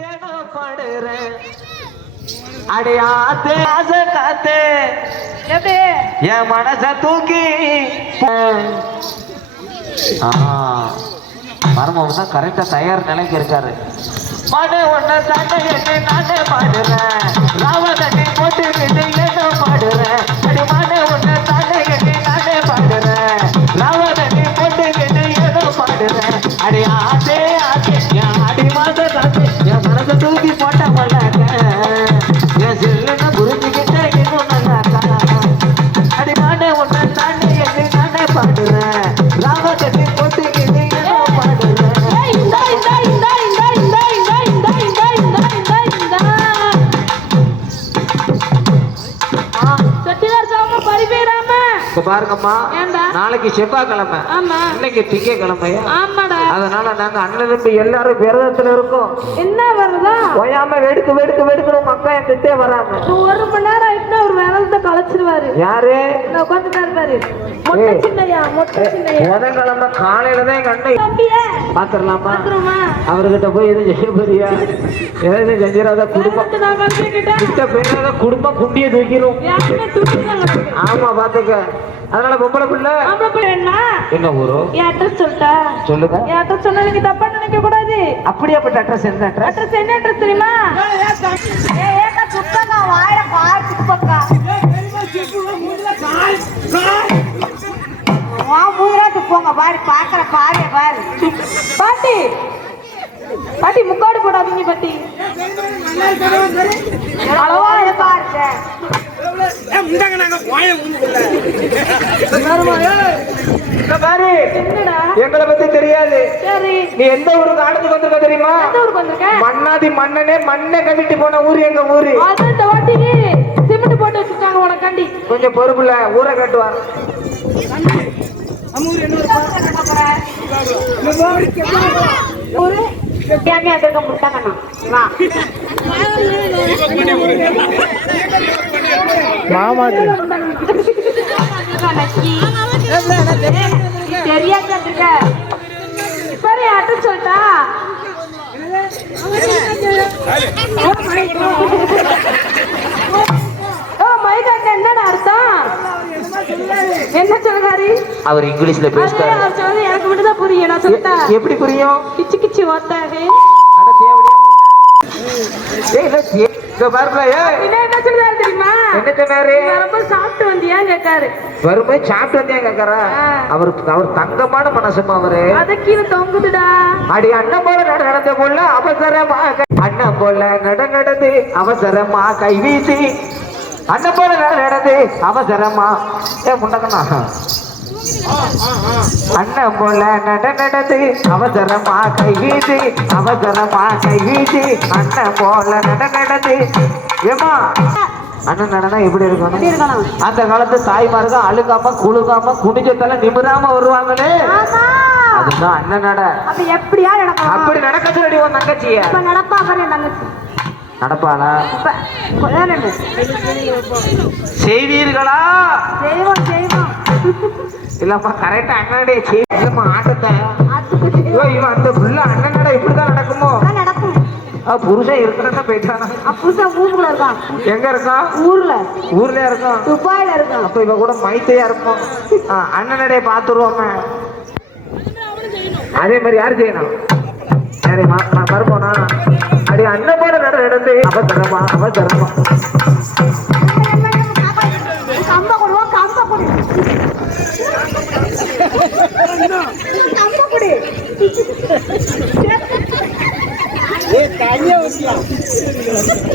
ஏனோ பாடுறேன் அடையாத்தே ஆசை காத்தே எப்படி என் மனச தூக்கி மர்மம் தான் கரெக்டா தயார் நிலைக்கு இருக்காரு. மனு ஒன்ன தாண்ட என்ன நானே பாடுறேன். பாருங்கம்மா? நாளைக்கு செவ்வாய்க்கிழமை. ஆமா. இன்னைக்கு திங்கக்கிழமையா? ஆமாடா. அதனால நாங்க அண்ணன் தம்பி எல்லாரும் விரதத்துல இருக்கோம். என்ன வருதா? ஓயாம வெடுக்கு வெடுக்கு வெடுக்கணும் மக்கா என் திட்டே வராம இன்னும் ஒரு மணி நேரம் கலைச்சிருவாரு யாரு? இந்த உட்காந்துட்டா இருப்பாரு. மொட்டை. சின்னையா மொட்டை சின்னையா? புதன்கிழமை காலையில தான் பாத்துடலாமா பாத்துருமா? அவர்கிட்ட போய் எதுவும் செய்ய போறியா? எதாவது செஞ்சிடாத குடும்பம் கிட்ட போயிடாத குடும்பம் குண்டிய தூக்கிடும் ஆமா பாத்துக்க. அதனால பொம்பளை பிள்ளை. என்ன? என்ன ஊரு? அட்ரஸ் சொல்லிட்டா? சொல்லுங்க. என் அட்ரஸ் சொன்னா நீங்க தப்பா நினைக்க கூடாது. அப்படியாப்பட்ட அட்ரஸ் எந்த அட்ரஸ் அட்ரஸ் என்ன அட்ரஸ் தெரியுமா? ஏக்கா சுத்தக்கா வாயில பாய் சுத்தக்கா மூணாத்து போங்க பாரு பாக்குற பாரு பாரு. பாட்டி பாட்டி முக்காடு போடாதீங்க பாட்டி. அளவா பாருங்க இந்த பாரு. என்னடா? எங்களை பத்தி தெரியாது. சரி. நீ எந்த ஊருக்கு ஆனதுக்கு வந்திருக்க தெரியுமா? மண்ணாதி மன்னனே மண்ணை கட்டிட்டு போன ஊர் எங்க ஊரு. எடுத்து வச்சுட்டாங்க உனக்காண்டி. கொஞ்சம் பொறுப்புல ஊரை கட்டுவார் மாமா தெரியாத இருக்க சரி அட்ட சொல்லிட்டா. என்ன சொல்லுகாரு அவர் இங்கிலீஷ்ல பேசுறாரு. அவர் சொல்றது எனக்கு மட்டும் தான் புரியும். நான் சொல்லிட்டா எப்படி புரியும்? கிச்சு கிச்சு ஓட்டாவே அட தேவடியா ஏய் இல்ல தே- இங்க பாருங்களா ஏய். என்ன என்ன தெரியுமா? என்ன சொன்னாரு? சாப்பிட்டு வந்தியா கேட்காரு வரும்போது சாப்பிட்டு வந்தேன் கேட்கறா ஆ. அவருக்கு அவர் தங்கமான மனசுமா அவரு? அத கீழே தொங்குதுடா. அடி அண்ணன் போல நட நடந்த போல அவசரமா அண்ணன் போல நட நடந்து அவசரமா கை வீசி. அண்ணன் போல நட நடந்து அவசரமா. ஏ முண்டக்கண்ணா. அண்ணன் போல நட நடந்து அவசரமா கை வீசி அவசரமா கை வீசி அண்ணன் போல நட நடந்து. ஏமா அண்ணன் நடனா எப்படி இருக்கணும் அந்த காலத்து தாய்மார்கள் அழுகாம குழுகாம குடிஞ்சத்தால நிமிராம வருவாங்களே. அதுதான் அண்ணன் நட. அப்ப எப்படியா நடக்கும் அப்படி நடக்க சொல்லி உன் தங்கச்சிய. நடப்பா பாரு தங்கச்சி. நடப்பாளா செய்வீர்களா? செய்வோம் செய்வோம். இல்லப்பா கரெக்டா அண்ணனுடைய செய்யுமா ஆட்டத்தை. இவன் அந்த புள்ள அண்ணன் நட இப்படிதான் நடக்குமோ. நடக்கும் புருஷன் இருக்கிறதா போயிட்டானா? புதுசா ஊருக்குள்ள இருக்கான். எங்க இருக்கான்? ஊர்ல. ஊர்ல இருக்கான்? துபாயில இருக்கான். அப்ப இவ கூட மைத்தையா இருப்போம் ஆ, அண்ணனடைய பாத்துருவோமே. அதே மாதிரி யாரு செய்யணும்? சரி மறுப்போனா அடி அண்ணன் போல நடந்து அவசரமா அவசரமா.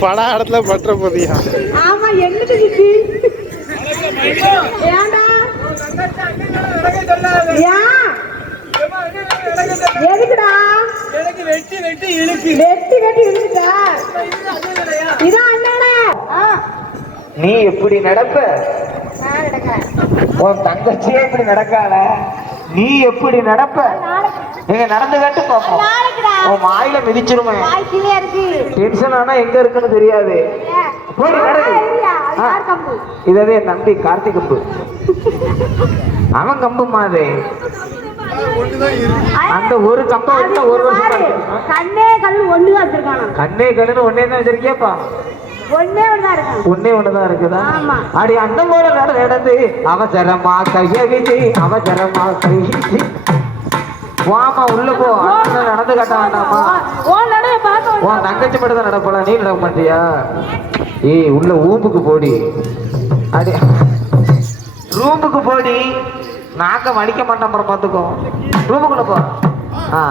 படம் இடத்துல பற்ற போதியா? ஆமா என்ன சித்தி எதுக்குடா? எனக்கு வெட்டி வெட்டி இழுக்கு. வெட்டி வெட்டி இழுக்குதா இதான் அண்ணாடா நீ எப்படி நடப்ப? உன் தங்கச்சியே எப்படி நடக்காத. நீ எப்படி நடப்ப? நீங்க நடந்து கேட்டு பார்ப்போம் உன் வாயில மிதிச்சிருமே. டென்ஷன் ஆனா எங்க இருக்குன்னு தெரியாது. போய் நடக்கு. இதவே என் தம்பி கார்த்திகம்பு அவன் கம்புமா அது. அந்த ஒரு கம்பை வச்சு ஒரு வருஷம். கண்ணே கல் ஒண்ணுதான் வச்சிருக்கானா கண்ணே கண்ணுன்னு ஒன்னே தான் வச்சிருக்கியாப்பா. ஒண்ணே ஒன்னே ஒண்ணுதான் இருக்குதா. அடி அந்த போல நட நடந்து அவசரமா கைய விதி அவசரமா கை. வாமா உள்ள போ. நடந்து கட்ட வேண்டாமா? உன் தங்கச்சி மட்டும் தான் நடப்பல நீ நடக்க மாட்டியா? ஏய் உள்ள ஊம்புக்கு போடி. அடி. ரூமுக்கு போடி. நாக்க வலிக்க மாட்டான் அப்புறம் பார்த்துக்கோ ரூமுக்குள்ள போ. ஆ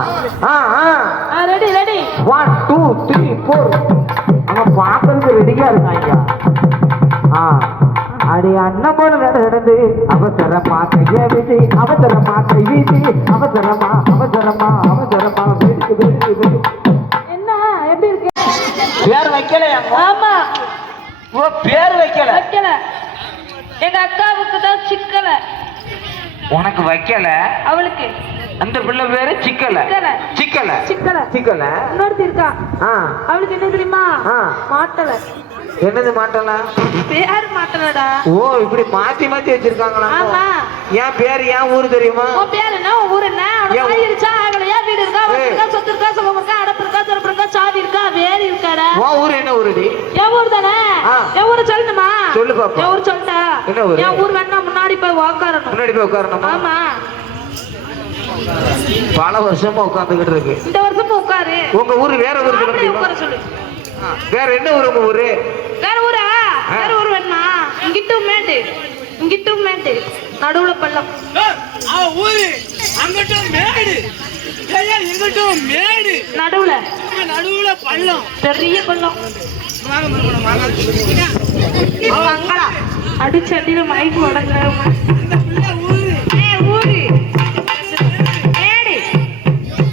ஆ ஆ. ஆ, ready ready one two three four அவன் பார்க்கறதுக்கு ரெடியா இருக்காங்க ஆ. அடி நட நடந்து அவசரமா கைய வீசி அவசரமா கை வீசி அவசரமா அவசரமா அவசரமா வெடிக்கு வெடிக்கு வெடிக்கு என்ன எப்படி இருக்கு? பேர் வைக்கலையா ஆமா. ஓ பேர் வைக்கல. வைக்கல. எங்க அக்காவுக்கு தான் சிக்கல. உனக்கு வைக்கல? அவளுக்கு. அந்த பிள்ளை பேரு சிக்கல. சிக்கல. சிக்கல. சிக்கல. இன்னொருத்தி இருக்கா? அவளுக்கு என்ன தெரியுமா. மாட்டல. என்னது மாட்டலாம் பேர் மாட்டலடா. ஓ இப்படி மாத்தி மாத்தி வச்சிருக்காங்களா? ஆமா. என் பேர் என் ஊர் தெரியுமா? உன் பேர் என்ன? உன் ஊர் என்ன? உனக்கு ஏன் ஆகலையா வீடு இருக்கா. இருக்கா சொத்து இருக்கா? சுகம் இருக்கா? அடப்பு இருக்கா? சிறப்பு இருக்கா? சாதி இருக்கா? வேறு இருக்காடா? உன் ஊர் என்ன ஊருடி? என் ஊர் தானே. என் ஊர் சொல்லணுமா? சொல்லு பாப்பா. ஊர் சொல்லிட்டா என்ன ஊரு? என் ஊர் வேணா முன்னாடி போய் உக்காரணும். முன்னாடி போய் உட்காரணுமா ஆமா. பல வருஷமா உட்காந்துக்கிட்டு இருக்கு. இந்த வருஷமும் உட்காரு உங்க ஊரு வேற ஊர் சொல்ல சொல்லு. ஆ, வேற என்ன ஊர் உங்க ஊரு? வேற ஊரா? வேற ஊர் வேணுமா? இங்கிட்டும் மேட்டு. இங்கிட்டும் மேட்டு. நடுவுல பள்ளம். ஊரு. அங்கிட்டும் மேடு. இங்கிட்டும் மேடு. நடுவுல. நடுவுல பள்ளம். பெரிய பள்ளம். அடிச்சு அடியில மைக்கு உடங்க இந்த பிள்ளை ஊரு. ஊரு மேடு.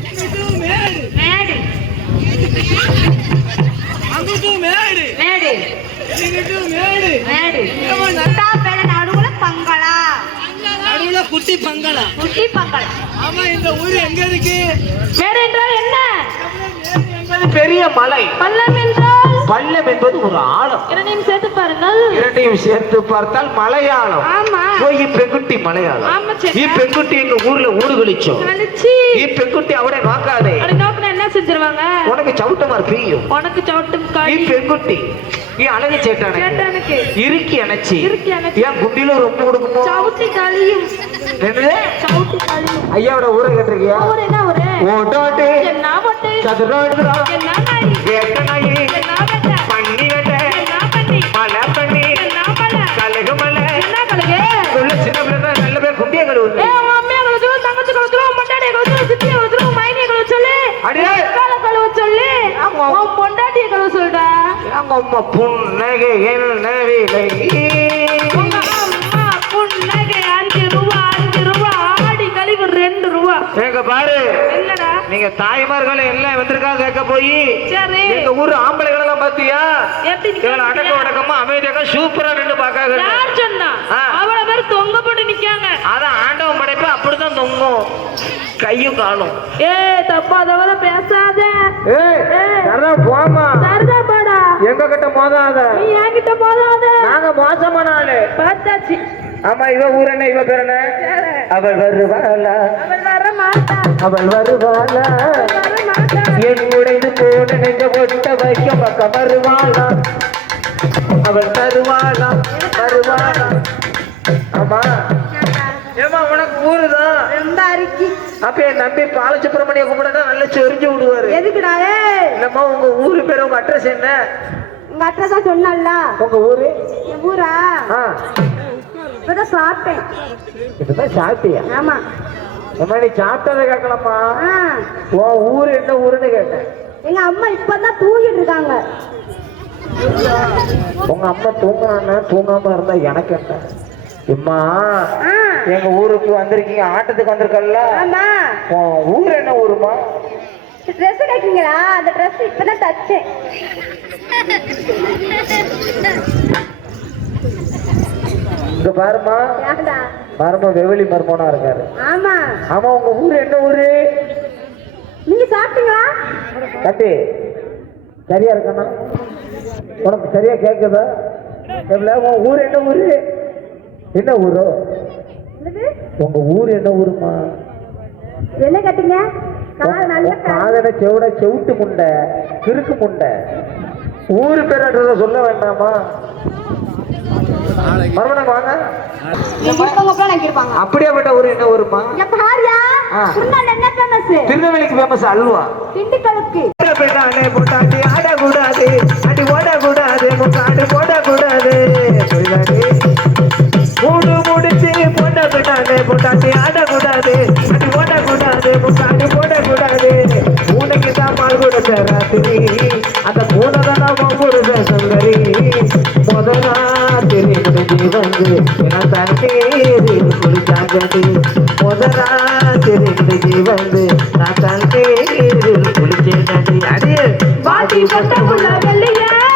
இங்கிட்டும் மேடு. மேடு. அங்கிட்டும் மேடு. மேடு இங்கிட்டும் மேடு மேடு நடுவுல பங்களா. நடுவுல குட்டி பங்களா. குட்டி பங்களா. ஆமா இந்த ஊரு எங்க இருக்கு? என்றால் என்ன? பெரிய மலை. பள்ளம் என்றால் பள்ளம் என்பது ஒரு ஆழம். இரண்டையும் சேர்த்து பாருங்கள். இரண்டையும் சேர்த்து பார்த்தால் மலையாளம். ஆமா. இப்பெங்குட்டி மலையாளம். இப்பெங்குட்டி எங்க ஊர்ல ஊடு கழிச்சோம் இப்பெங்குட்டி அவரை நோக்காதே என்ன செஞ்சிருவாங்க? உனக்கு சவுட்டமா இருப்பியும் உனக்கு சவுட்டும் இப்பெங்குட்டி நீ அழகு சேட்டானுக்கு. இறுக்கி அணைச்சி. ஏன் குண்டில ரொம்ப கொடுக்குமோ? சவுட்டி கழியும். சவுட்டி கழியும். ஐயாவோட ஊரை கேட்டிருக்கியா? ஊர் என்ன ஊரு? ஓடாட்டு என்ன ஓட்டு? சதுரோடு என்ன என்ன நாய்? கழிவு ரெண்டு ரூபா. எங்க பாரு. என்னடா? நீங்க தாய்மார்கள் எல்லாம் வந்திருக்கா கேட்க போய்? சரி. எங்க ஊர் ஆம்பளைகள் எல்லாம் பாத்தியா அடக்க? உடக்கமா அமைதியாக சூப்பரா நின்று பாக்காங்க யார் சொன்னா? ஆ. அவ்வளவு பேர் தொங்க போட்டு நிக்காங்க. அதான் ஆண்டவன் படைப்பு அப்படிதான் தொங்கும். கையும் காலும். ஏ தப்பா தவிர பேசாத. யாரும் போமா எங்க கிட்ட மோதாத? நீ என்கிட்ட போதாத நாங்க மோசமான ஆளு. பார்த்தாச்சு. ஆமா இவ ஊர் என்ன இவ பேர் என்ன? அவள் வருவாளா? அவள் வர மாட்டா. அவள் வருவாளா? என் உடைந்து போன நெஞ்ச ஒட்ட வைக்க பக்கம் வருவாளா? அவள் தருவாளா? தருவாளா? ஆமா. ஏமா உனக்கு ஊருதான் ரொம்ப அரிக்கி. அப்ப என் நம்பி பாலசுப்பிரமணிய கும்பிடா நல்லா சொரிஞ்சு விடுவாரு. எதுக்குடா? இல்லம்மா உங்க ஊரு பேர் உங்க அட்ரஸ் என்ன? உங்க அத்தை தான் சொன்னல்ல. உங்க ஊரு? என் ஊரா? இப்பதான் சாப்பிட்டேன். இப்பதான் சாப்பிட்டியா? ஆமா. அம்மா நீ சாப்பிட்டதை கேட்கலாமா உன் ஊர் என்ன ஊருன்னு கேட்டேன். எங்க அம்மா இப்பதான் தூங்கிட்டு இருக்காங்க. உங்க அம்மா தூங்குறான்னா தூங்காம இருந்தா எனக்கு என்ன? அம்மா ஆ. எங்க ஊருக்கு வந்திருக்கீங்க ஆட்டத்துக்கு உன் ஊர் என்ன ஊருமா ட்ரெஸ் கேட்டீங்களா அந்த ட்ரெஸ் இப்பதான் தச்சேன் இங்க பாருமா பாருமா வெவலி மர்மோனா இருக்காரு. ஆமா. ஆமா உங்க ஊர் என்ன ஊரு? நீங்க சாப்பிட்டீங்களா? தம்பி சரியா இருக்கண்ணா உனக்கு சரியா கேக்குதா? உன் ஊர் என்ன ஊரு? என்ன ஊரோ? உங்க ஊர் என்ன ஊருமா என்ன கட்டிங்க? காதட செவிட செவுட்டு முண்டை கிறுக்கு முண்டை ஊரு பேர் சொல்ல வேண்டாமா? மறுபடியும் வாங்க. அப்படியாப்பட்ட ஊர் என்ன ஊருமா திருநெல்வேலிக்கு ஃபேமஸ் அல்வா? திண்டுக்கலுக்கு பெண்ணாலே ராத்திரி வந்து என தண்ணீரில் குளிச்சாங்கடி முத வந்து நான் அடியே பாட்டி பட்ட புள்ள வெள்ளிய.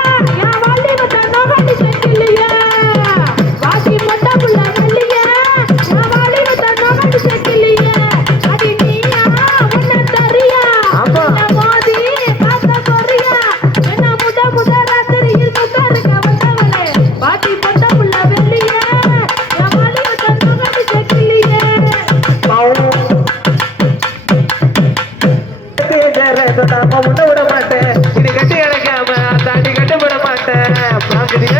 நாம உண்ண விட மாட்டேன் இது கட்டி அடைக்காம தாண்டி கட்டு விட மாட்டேன் பாக்குறீங்க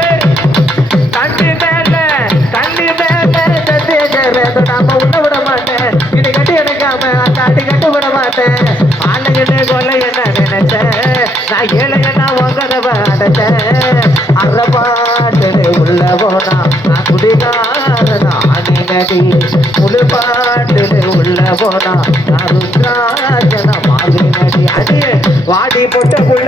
தண்ணி மேல தண்ணி மேல தண்ணி மேல நாம விட மாட்டேன் இது கட்டி அடைக்காம தாண்டி கட்டு விட மாட்டேன் ஆளுங்கன்னு கொலை என்ன நினைச்சேன் நான் ஏழையனா உங்கதவ அடைச்சேன் அறப்பாட்டு உள்ள போனா நான் குடிகாரனா அணிநடி முழு பாட்டு உள்ள போனா நான் வாடி போட்ட புள்ள